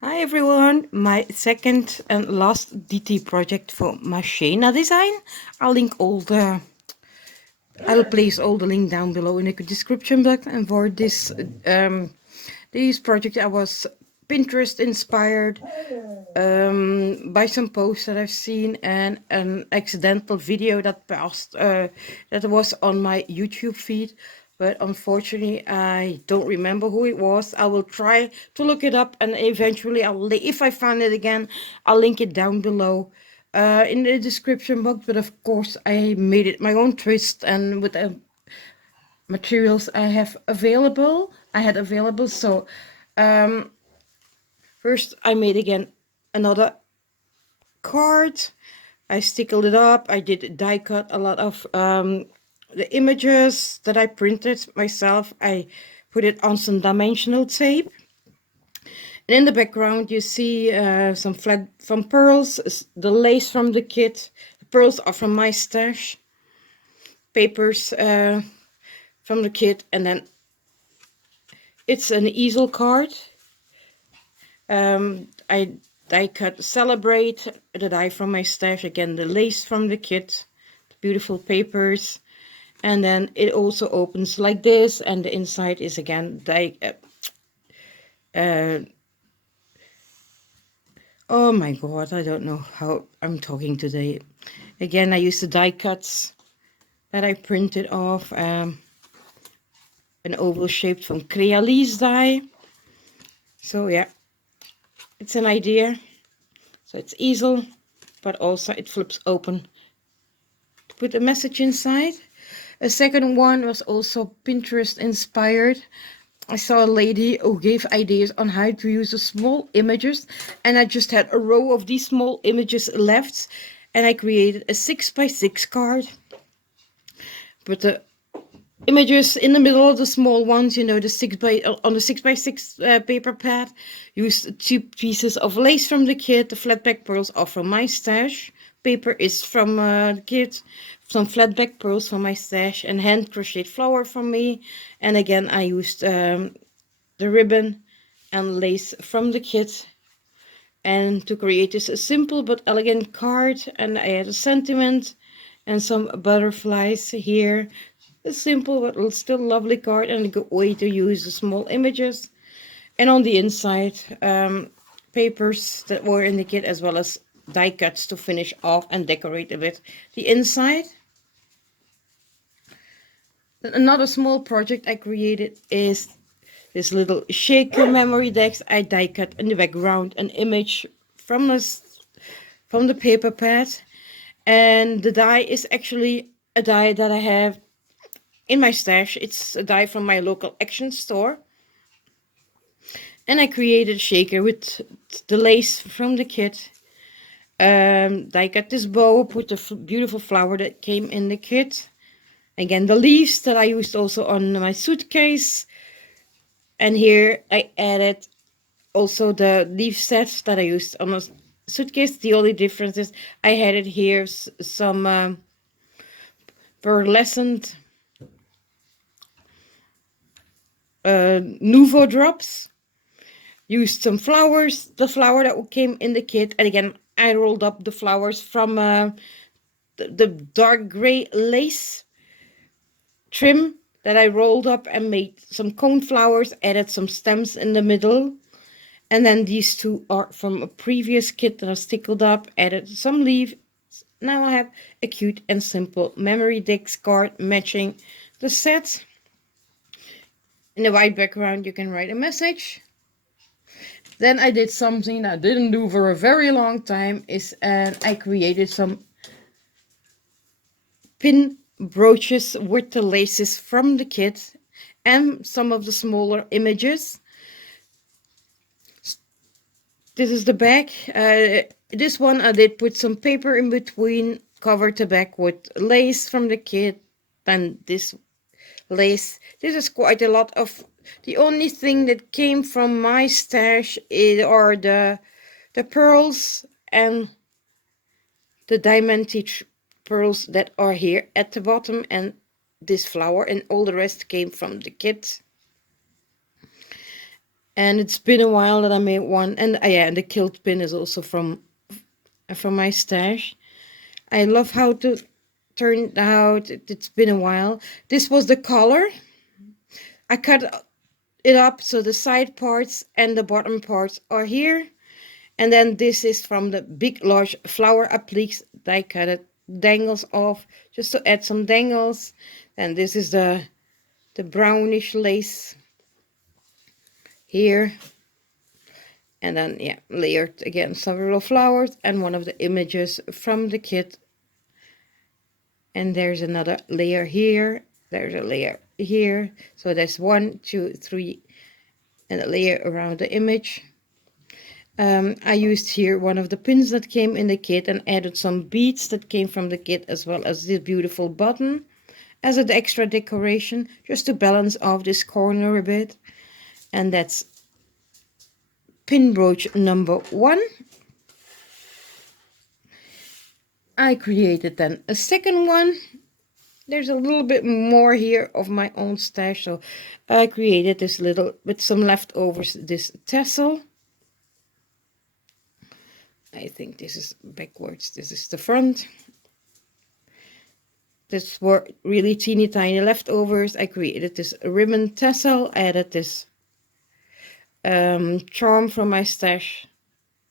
Hi everyone, my second and last DT project for Marchena Design. I'll link all the I'll place all the link down below in the description box. And for this project I was Pinterest inspired by some posts that I've seen and an accidental video that passed that was on my YouTube feed, but unfortunately I don't remember who it was. I will try to look it up and eventually if I find it again, I'll link it down below in the description box. But of course I made it my own twist and with the materials I had available. So first I made again another card. I stickled it up. I did die cut a lot of the images that I printed myself. I put it on some dimensional tape. And in the background you see some pearls, the lace from the kit. The pearls are from my stash. Papers from the kit, and then it's an easel card. I die cut Celebrate, the die from my stash, again the lace from the kit, the beautiful papers, and then it also opens like this, and the inside is again oh my god, I don't know how I'm talking today. Again, I used the die cuts that I printed off, an oval shaped from Crealise die. So yeah, it's an idea. So it's easel, but also it flips open to put a message inside. A second one was also Pinterest inspired. I saw a lady who gave ideas on how to use the small images, and I just had a row of these small images left, and I created a 6x6 card. But the images in the middle of the small ones, you know, on the 6x6 paper pad, used 2 pieces of lace from the kit. The flatback pearls are from my stash. Paper is from the kit. Some flatback pearls from my stash, and hand crocheted flower from me. And again, I used the ribbon and lace from the kit, and to create this a simple but elegant card. And I had a sentiment and some butterflies here. A simple but still lovely card, and a good way to use the small images. And on the inside, papers that were in the kit, as well as die cuts to finish off and decorate a bit the inside. Then another small project I created is this little shaker memory decks. I die cut in the background an image from the paper pad, and the die is actually a die that I have in my stash. It's a die from my local Action store, and I created a shaker with the lace from the kit. I got this bow, put the beautiful flower that came in the kit. Again, the leaves that I used also on my suitcase. And here I added also the leaf set that I used on a suitcase. The only difference is I added here some pearlescent Nouveau drops. Used some flowers, the flower that came in the kit. And again, I rolled up the flowers from the dark gray lace trim that I rolled up and made some cone flowers, added some stems in the middle. And then these two are from a previous kit that I stickled up, added some leaves. Now I have a cute and simple memory decks card matching the set. In the white background you can write a message. Then I did something that I didn't do for a very long time, I created some pin brooches with the laces from the kit and some of the smaller images. This is the back. This one I did put some paper in between, covered the back with lace from the kit, and this lace. This is quite a lot of. The only thing that came from my stash are the pearls and the diamond pearls that are here at the bottom, and this flower, and all the rest came from the kit. And it's been a while that I made one. And yeah, and the kilt pin is also from my stash. I love how to turn it out. It's been a while. This was the color. I cut it up so the side parts and the bottom parts are here. And then this is from the big large flower appliques. I cut it dangles off just to add some dangles. And this is the brownish lace here. And then, yeah, layered again several flowers and one of the images from the kit. And there's another layer here. There's a layer here. So there's 1, 2, 3, and a layer around the image. I used here one of the pins that came in the kit and added some beads that came from the kit, as well as this beautiful button as an extra decoration, just to balance off this corner a bit. And that's pin brooch number 1. I created then a second one. There's a little bit more here of my own stash, so I created this little, with some leftovers, this tassel. I think this is backwards, this is the front. This were really teeny tiny leftovers. I created this ribbon tassel, added this charm from my stash.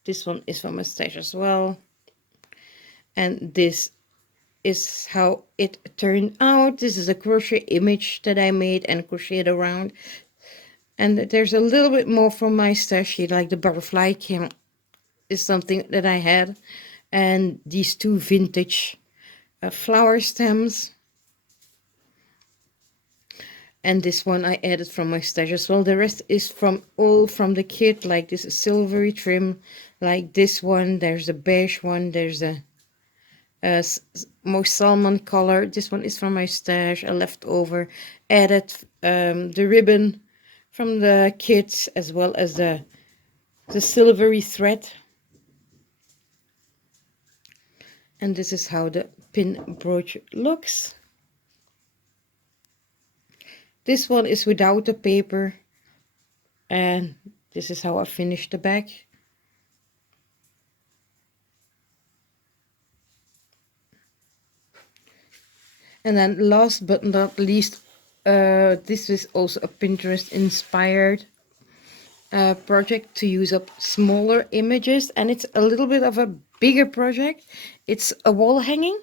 This one is from my stash as well. And this is how it turned out. This is a crochet image that I made and crocheted around. And there's a little bit more from my stash here, like the butterfly came is something that I had. And these 2 vintage flower stems. And this one I added from my stash as well. The rest is all from the kit, like this silvery trim, like this one. There's a beige one. There's a more salmon color. This one is from my stash. I left over, added the ribbon from the kit, as well as the silvery thread. And this is how the pin brooch looks. This one is without the paper, and this is how I finished the back. And then last but not least, this is also a Pinterest inspired project to use up smaller images, and it's a little bit of a bigger project. It's a wall hanging.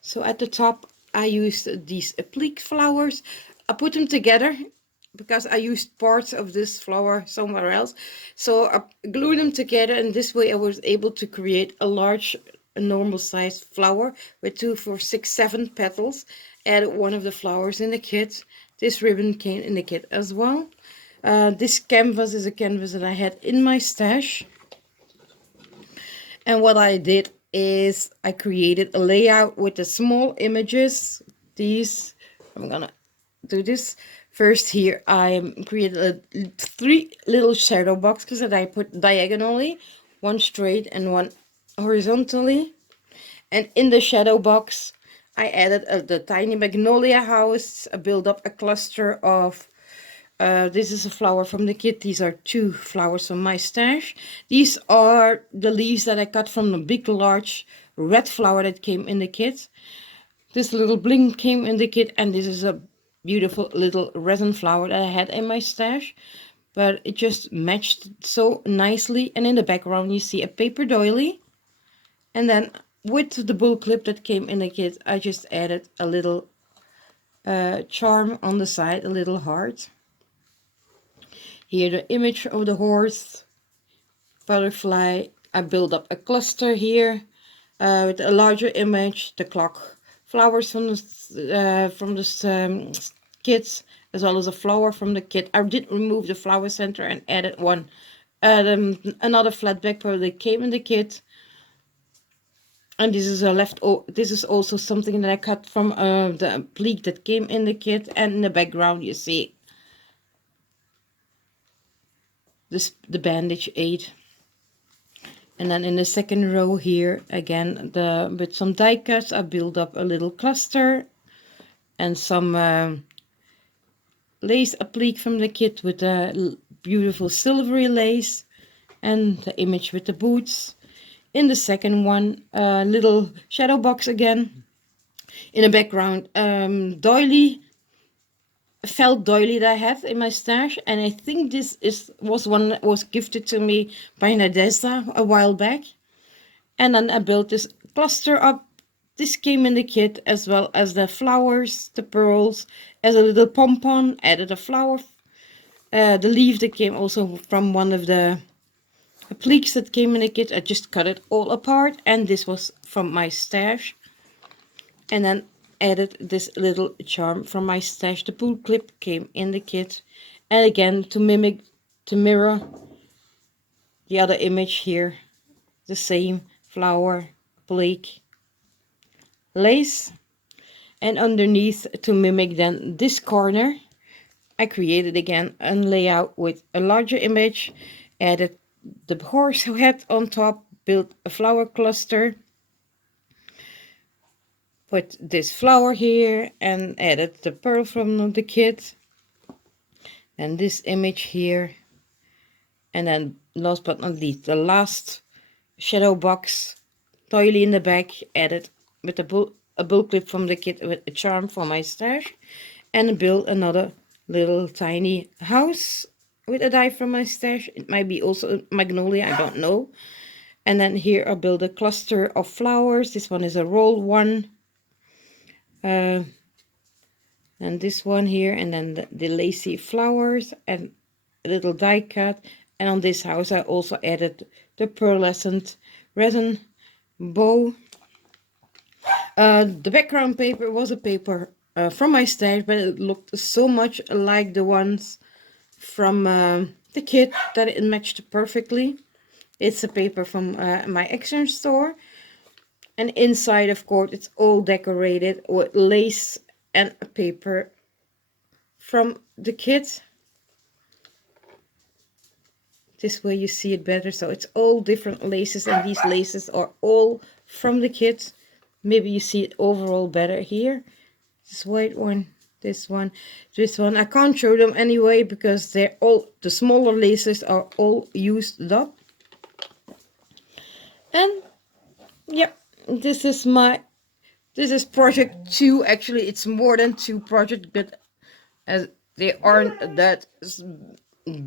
So at the top I used these applique flowers. I put them together because I used parts of this flower somewhere else. So I glued them together, and this way I was able to create a large, a normal sized flower with 2, 4, 6, 7 petals. Added one of the flowers in the kit. This ribbon came in the kit as well. This canvas is a canvas that I had in my stash. And what I did is I created a layout with the small images. These, I'm gonna do this first. Here I created 3 little shadow boxes that I put diagonally, 1 straight and 1 horizontally. And in the shadow box I added the tiny magnolia house. I built up a cluster of this is a flower from the kit. These are 2 flowers from my stash. These are the leaves that I cut from the big large red flower that came in the kit. This little bling came in the kit, and this is a beautiful little resin flower that I had in my stash. But it just matched so nicely. And in the background you see a paper doily. And then with the bull clip that came in the kit, I just added a little charm on the side, a little heart. Here the image of the horse, butterfly. I built up a cluster here with a larger image, the clock, flowers from the kits, as well as a flower from the kit. I did remove the flower center and added another flat back pearl that came in the kit. And this is this is also something that I cut from the applique that came in the kit. And in the background you see the bandage aid. And then in the second row here again, with some die cuts, I built up a little cluster and some lace applique from the kit with the beautiful silvery lace and the image with the boots. In the second one, a little shadow box again. In the background, doily, felt doily that I have in my stash, and I think this was one that was gifted to me by Nadeza a while back. And then I built this cluster up. This came in the kit, as well as the flowers, the pearls, as a little pom-pom, added a flower. The leaf that came also from one of the appliques that came in the kit. I just cut it all apart, and this was from my stash. And then added this little charm from my stash. The pull clip came in the kit. And again, to mirror the other image here, the same flower, applique, lace. And underneath, to mimic then this corner, I created again a layout with a larger image, added the horse head on top, built a flower cluster, put this flower here, and added the pearl from the kit, and this image here, and then last but not least, the last shadow box, doily in the back, added with a bull clip from the kit with a charm for my stash, and build another little tiny house with a die from my stash. It might be also magnolia, I don't know. And then here I build a cluster of flowers. This one is a roll one, and this one here, and then the lacy flowers and a little die cut. And on this house I also added the pearlescent resin bow. The background paper was a paper from my stash, but it looked so much like the ones from the kit that it matched perfectly. It's a paper from my exchange store, and inside, of course, it's all decorated with lace and paper from the kit. This way you see it better. So it's all different laces, and these laces are all from the kit. Maybe you see it overall better here. This white one, this one, this one. I can't show them anyway because they're all, the smaller laces are all used up. And yep, this is project 2. Actually, it's more than 2 projects, but as they aren't that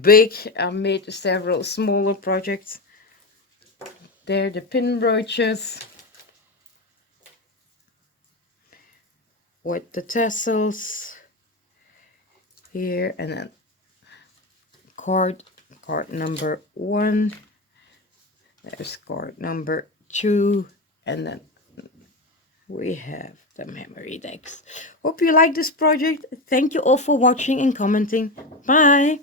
big, I made several smaller projects. There, the pin brooches with the tassels here, and then card number 1. There's card number 2, and then we have the memory decks. Hope you like this project. Thank you all for watching and commenting. Bye.